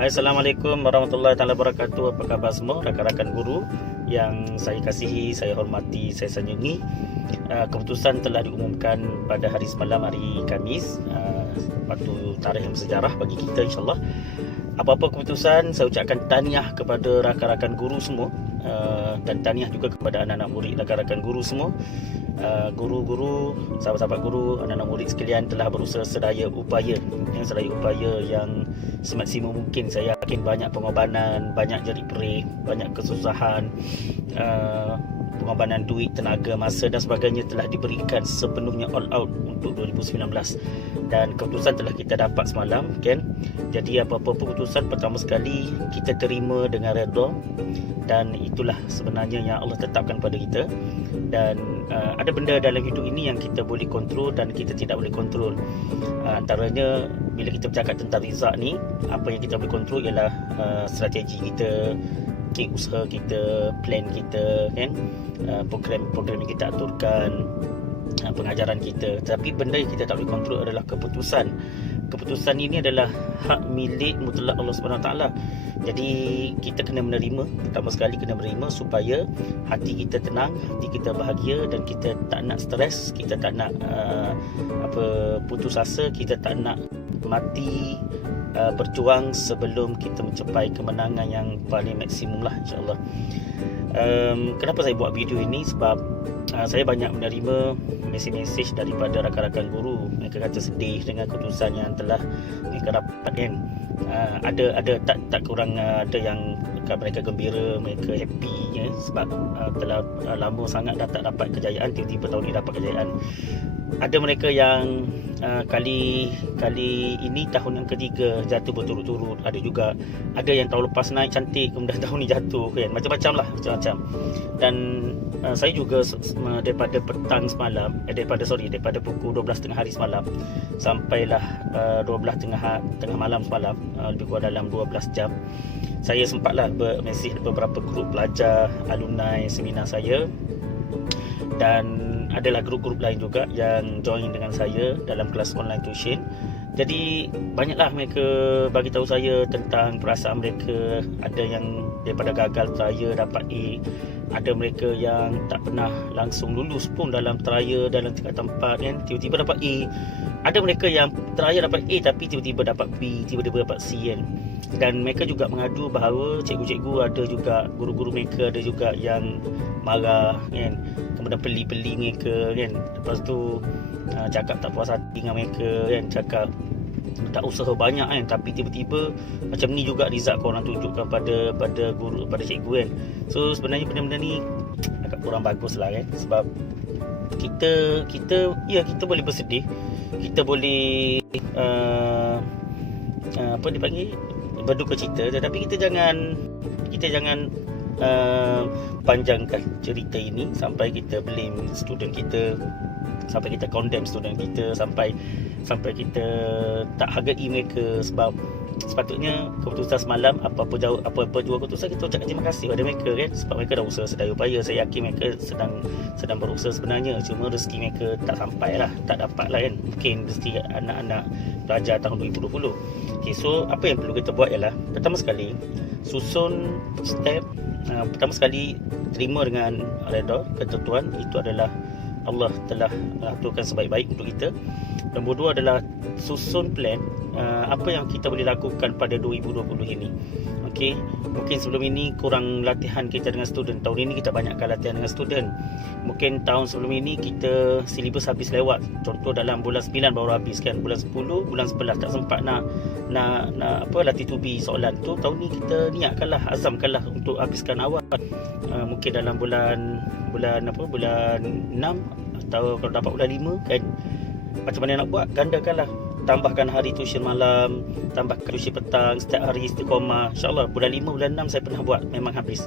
Hai, Assalamualaikum warahmatullahi taala wabarakatuh. Apa khabar semua rakan-rakan guru yang saya kasihi, saya hormati, saya sanjungi. Keputusan telah diumumkan pada hari semalam, hari Khamis. Satu tarikh yang bersejarah bagi kita, insyaAllah. Apa-apa keputusan, saya ucapkan tahniah kepada rakan-rakan guru semua, dan tahniah juga kepada anak-anak murid rakan-rakan guru semua. Guru-guru, sahabat-sahabat guru, anak-anak murid sekalian telah berusaha sedaya upaya yang semaksimum mungkin. Saya yakin banyak pengorbanan, banyak jerih perih, banyak kesusahan, pengorbanan duit, tenaga, masa dan sebagainya telah diberikan sepenuhnya all out untuk 2019, dan keputusan telah kita dapat semalam, kan? Jadi apa-apa keputusan, pertama sekali kita terima dengan redha, dan itulah sebenarnya yang Allah tetapkan pada kita. Dan ada benda dalam hidup ini yang kita boleh kontrol dan kita tidak boleh kontrol. Antaranya bila kita bercakap tentang rizak ni, apa yang kita boleh kontrol ialah strategi kita, usaha kita, plan kita, kan? Program yang kita aturkan, pengajaran kita. Tapi benda yang kita tak boleh kontrol adalah keputusan. Keputusan ini adalah hak milik mutlak Allah SWT. Jadi kita kena menerima, pertama sekali kena menerima supaya hati kita tenang, hati kita bahagia, dan kita tak nak stres, kita tak nak putus asa, kita tak nak mati berjuang sebelum kita mencapai kemenangan yang paling maksimum lah, insyaAllah. Kenapa saya buat video ini? Sebab saya banyak menerima mesej-mesej daripada rakan-rakan guru. Mereka kata sedih dengan keputusan yang telah mereka dapat, kan? Ada tak kurang ada yang mereka gembira, mereka happy, ya? Sebab telah lama sangat dah tak dapat kejayaan, tiba-tiba tahun ni dapat kejayaan. Ada mereka yang kali ini tahun yang ketiga jatuh berturut-turut. Ada juga yang tahun lepas naik cantik, kemudian tahun ni jatuh, kan? Macam-macam lah, macam-macam. Dan saya juga daripada petang semalam, daripada pukul 12.30 hari semalam sampailah 12 tengah malam semalam, lebih kurang dalam 12 jam, saya sempatlah bermesej beberapa grup pelajar, alumni seminar saya, dan adalah grup-grup lain juga yang join dengan saya dalam kelas online tuition. Jadi banyaklah mereka bagi tahu saya tentang perasaan mereka. Ada yang daripada gagal trial dapat A, ada mereka yang tak pernah langsung lulus pun dalam trial, dalam tingkatan 4, kan? Tiba-tiba dapat A. Ada mereka yang trial dapat A tapi tiba-tiba dapat B, tiba-tiba dapat C, kan? Dan mereka juga mengadu bahawa cikgu-cikgu ada juga, guru-guru mereka ada juga yang marah, kan? Kemudian peli-peli mereka, kan? Lepas tu cakap tak puas hati dengan mereka, kan? Cakap tak usaha banyak, kan? Tapi tiba-tiba macam ni juga result korang tunjukkan pada guru, pada cikgu, kan? So sebenarnya benda-benda ni agak kurang bagus lah, kan? Sebab kita boleh bersedih, kita boleh berduka cita, tetapi kita jangan panjangkan cerita ini sampai kita blame student kita, sampai kita condemn student kita, sampai kita tak hargai mereka. Sebab sepatutnya keputusan semalam, apa-apa jua keputusan, kita ucapkan terima kasih pada mereka, kan? Sebab mereka dah usaha sedaya upaya. Saya yakin mereka sedang berusaha sebenarnya, cuma rezeki mereka tak sampai lah, tak dapat lah, kan? Mungkin rezeki anak-anak pelajar tahun 2020. Okay, so apa yang perlu kita buat ialah, pertama sekali susun step. Pertama sekali terima dengan redha, ketentuan itu adalah Allah telah aturkan sebaik-baik untuk kita. Nombor dua adalah susun plan, apa yang kita boleh lakukan pada 2020 ini. Okey, mungkin sebelum ini kurang latihan kita dengan student. Tahun ini kita banyakkan latihan dengan student. Mungkin tahun sebelum ini kita silibus habis lewat. Contoh dalam bulan 9 baru habis, kan? Bulan 10, bulan 11 tak sempat nak latih tubi soalan tu. Tahun ni kita niatkanlah, azamkanlah untuk habiskan awal. Mungkin dalam bulan 6, atau kalau dapat bulan 5, kan? Macam mana nak buat? Gandakanlah, tambahkan hari tuition malam, tambahkan tuition petang, setiap hari istiqamah. InsyaAllah bulan 5, bulan 6 saya pernah buat, memang habis.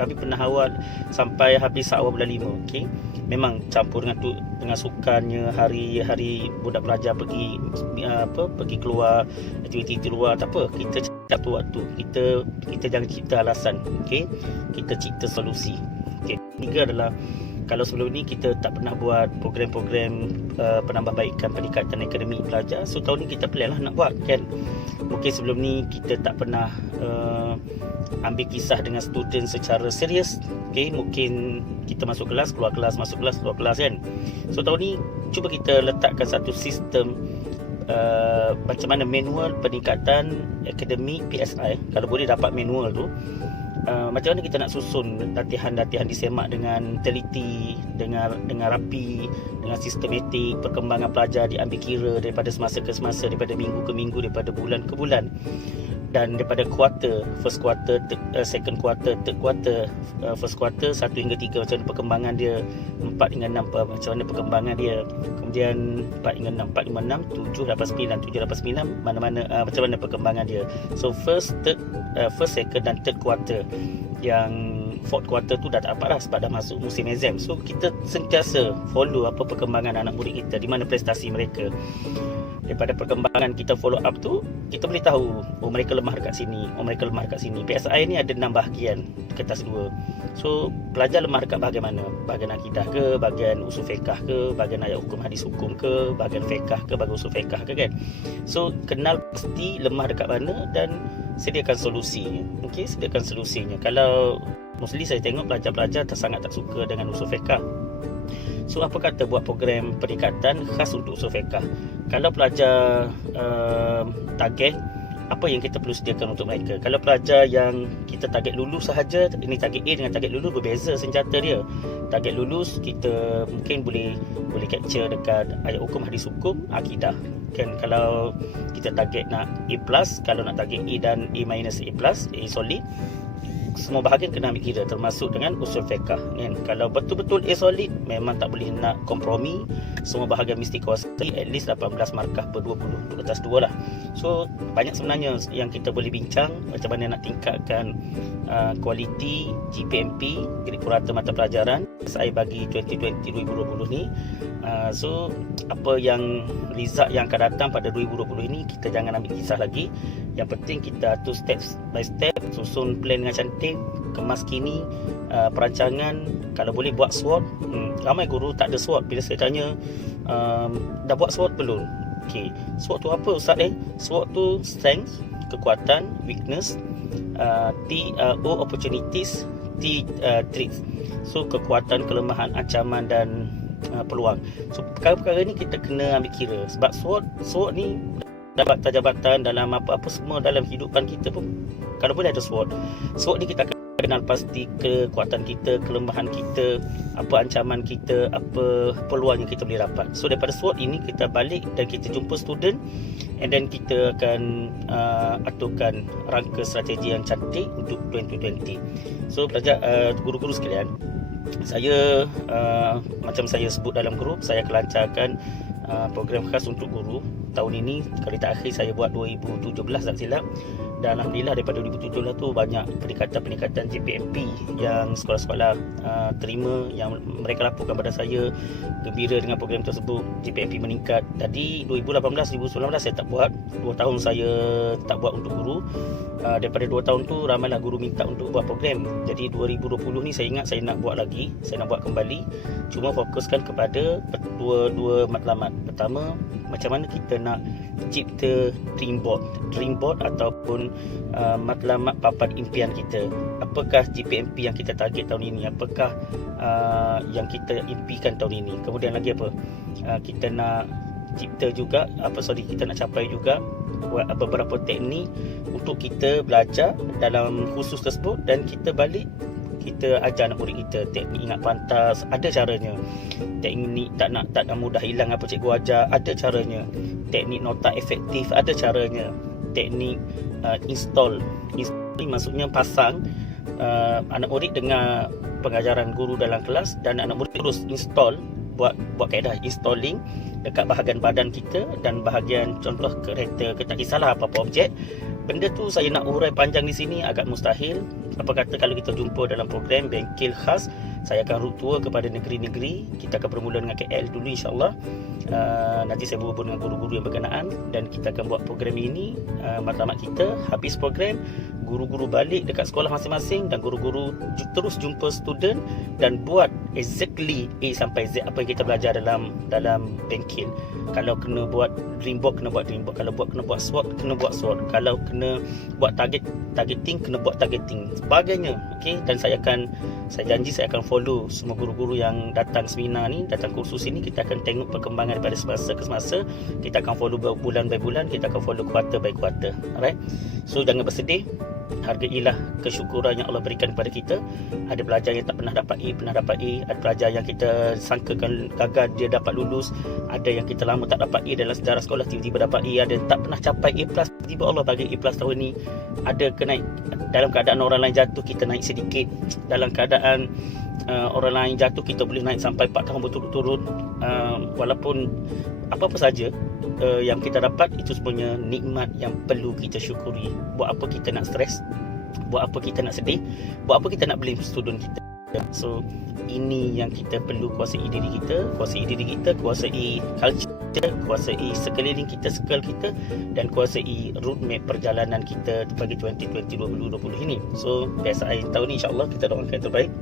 Kami pernah awal sampai habis awal bulan 5. Okay? Memang campur dengan sukannya, hari-hari budak pelajar pergi keluar, aktiviti luar, tak apa, kita cakap tu waktu. Kita jangan cipta alasan, okay? Kita cipta solusi. Okay. Tiga adalah Kalau sebelum ni kita tak pernah buat program-program penambahbaikan peningkatan akademik pelajar, so tahun ni kita plan lah nak buat kan. Mungkin sebelum ni kita tak pernah ambil kisah dengan student secara serius. Okay, mungkin kita masuk kelas, keluar kelas, masuk kelas, keluar kelas kan. So tahun ni cuba kita letakkan satu sistem macam mana manual peningkatan akademik PSI. Kalau boleh dapat manual tu, macam mana kita nak susun latihan-latihan disemak dengan teliti, dengan rapi, dengan sistematik, perkembangan pelajar diambil kira daripada semasa ke semasa, daripada minggu ke minggu, daripada bulan ke bulan, dan daripada quarter, first quarter, second quarter, third quarter, first quarter 1 hingga 3, macam mana perkembangan dia, 4 hingga 6 macam mana perkembangan dia, kemudian 4 hingga 6, 4, 5, 6, 7, 8, 9, 7, 8, 9, mana-mana macam mana perkembangan dia. So first, second dan third quarter. Yang fourth quarter tu dah tak dapat lah sebab dah masuk musim exam. So kita sentiasa follow apa perkembangan anak murid kita, di mana prestasi mereka. Daripada perkembangan kita follow up tu, kita boleh tahu, oh mereka lemah dekat sini, oh mereka lemah dekat sini. PSI ni ada 6 bahagian, kertas 2. So pelajar lemah dekat bahagian mana? Bahagian akidah ke, bahagian usul fiqah ke, bahagian ayat hukum, hadis hukum ke, bahagian fiqah ke, bahagian usul fiqah ke kan. So kenal pasti lemah dekat mana dan sediakan solusinya. Okay, sediakan solusinya. Kalau mostly saya tengok pelajar-pelajar sangat tak suka dengan usul fiqah. So apa kata buat program peningkatan khas untuk usul fiqah. Kalau pelajar target, apa yang kita perlu sediakan untuk mereka. Kalau pelajar yang kita target lulus sahaja, ini target A dengan target lulus berbeza senjata dia. Target lulus kita mungkin boleh capture dekat ayat hukum, hadis hukum, akidah kan. Kalau kita target nak A+, kalau nak target A dan A-, A+, A solid, semua bahagian kena ambil kira, termasuk dengan usul fiqah kan. Kalau betul-betul A solid, memang tak boleh nak kompromi, semua bahagian mesti kuasai, at least 18 markah per 20, untuk atas 2 lah. So banyak sebenarnya yang kita boleh bincang, macam mana nak tingkatkan kualiti GPMP, Grade Purata Mata Pelajaran SI bagi 2020-2020 ni. So apa yang result yang akan datang pada 2020 ini, kita jangan ambil kisah lagi. Yang penting kita atur step by step, susun plan dengan cantik, kemas kini perancangan. Kalau boleh buat SWOT. Ramai guru tak ada SWOT. Bila saya tanya, dah buat SWOT belum? Okay, SWOT tu apa Ustaz SWOT tu strength, kekuatan, weakness, O opportunities, T threats. So kekuatan, kelemahan, ancaman dan peluang. So perkara-perkara ni kita kena ambil kira. Sebab SWOT ni jabatan dalam apa-apa semua dalam kehidupan kita pun, kalau boleh ada SWOT. SWOT ni kita akan kenal pasti kekuatan kita, kelemahan kita, apa ancaman kita, apa peluang yang kita boleh dapat. So daripada SWOT ini kita balik dan kita jumpa student, and then kita akan aturkan rangka strategi yang cantik untuk 2020. So pelajar, guru-guru sekalian, saya macam saya sebut dalam grup, saya akan lancarkan program khas untuk guru. Tahun ini kali terakhir saya buat 2017 tak silap, dan alhamdulillah daripada 2017 tu banyak peningkatan GPMP yang sekolah-sekolah terima, yang mereka laporkan pada saya gembira dengan program tersebut. GPMP meningkat. Jadi 2018-2019 saya tak buat, 2 tahun saya tak buat untuk guru. Daripada 2 tahun tu ramailah guru minta untuk buat program. Jadi 2020 ni saya ingat saya nak buat lagi, saya nak buat kembali. Cuma fokuskan kepada dua matlamat. Pertama, macam mana kita nak cipta dream board ataupun matlamat papan impian kita. Apakah GPMP yang kita target tahun ini, apakah yang kita impikan tahun ini. Kemudian lagi apa, kita nak cipta juga kita nak capai juga beberapa teknik untuk kita belajar dalam khusus tersebut, dan kita balik kita ajar anak murid kita teknik ingat pantas, ada caranya. Teknik tak nak mudah hilang apa cikgu ajar, ada caranya. Teknik nota efektif, ada caranya. Teknik install ni maksudnya pasang, anak murid dengar pengajaran guru dalam kelas dan anak murid terus install, buat kaedah installing dekat bahagian badan kita dan bahagian contoh kereta ke, tak kisahlah apa-apa objek. Benda tu saya nak urai panjang di sini agak mustahil. Apa kata kalau kita jumpa dalam program bengkel khas, saya akan root tour kepada negeri-negeri. Kita akan bermula dengan KL dulu insyaAllah. Nanti saya berhubung dengan guru-guru yang berkenaan dan kita akan buat program ini. Matlamat kita habis program, guru-guru balik dekat sekolah masing-masing dan guru-guru terus jumpa student dan buat exactly A sampai Z apa yang kita belajar dalam bengkel. Kalau kena buat dreamboard, kena buat dreamboard. Kalau kena buat SWOT, kena buat SWOT. Kalau kena buat targeting, kena buat targeting, sebagainya. Okay? Dan saya janji saya akan follow semua guru-guru yang datang seminar ni, datang kursus ini. Kita akan tengok perkembangan daripada semasa ke semasa. Kita akan follow bulan by bulan, kita akan follow quarter by quarter. Alright. So jangan bersedih. Hargailah kesyukuran yang Allah berikan kepada kita. Ada pelajar yang tak pernah dapat A, pernah dapat A. Ada pelajar yang kita sangkakan gagal, dia dapat lulus. Ada yang kita lama tak dapat A dalam sejarah sekolah, tiba-tiba dapat A. Ada yang tak pernah capai A+, tiba-tiba Allah bagi A+ tahun ni. Ada kenaik, dalam keadaan orang lain jatuh, kita naik sedikit. Dalam keadaan orang lain jatuh, kita boleh naik sampai 4 tahun berturut-turut. Walaupun apa-apa saja yang kita dapat, itu sebenarnya nikmat yang perlu kita syukuri. Buat apa kita nak stres? Buat apa kita nak sedih? Buat apa kita nak blame student kita? So ini yang kita perlu kuasai diri kita, kuasai culture, kuasai sekeliling kita, circle kita, dan kuasai roadmap perjalanan kita bagi 2020 ini. So biasa akhir tahun ni insya-Allah kita doakan yang terbaik.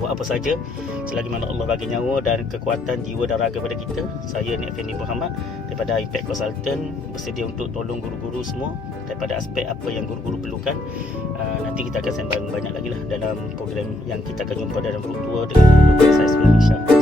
Buat apa saja selagi mana Allah bagi nyawa dan kekuatan jiwa dan raga pada kita. Saya Nik Effendi Muhammad daripada Impact Consultant bersedia untuk tolong guru-guru semua daripada aspek apa yang guru-guru perlukan. Nanti kita akan sembang banyak lagi lah dalam program yang kita akan jumpa dalam Road Tour dengan guru-guru saya sebelum Isya.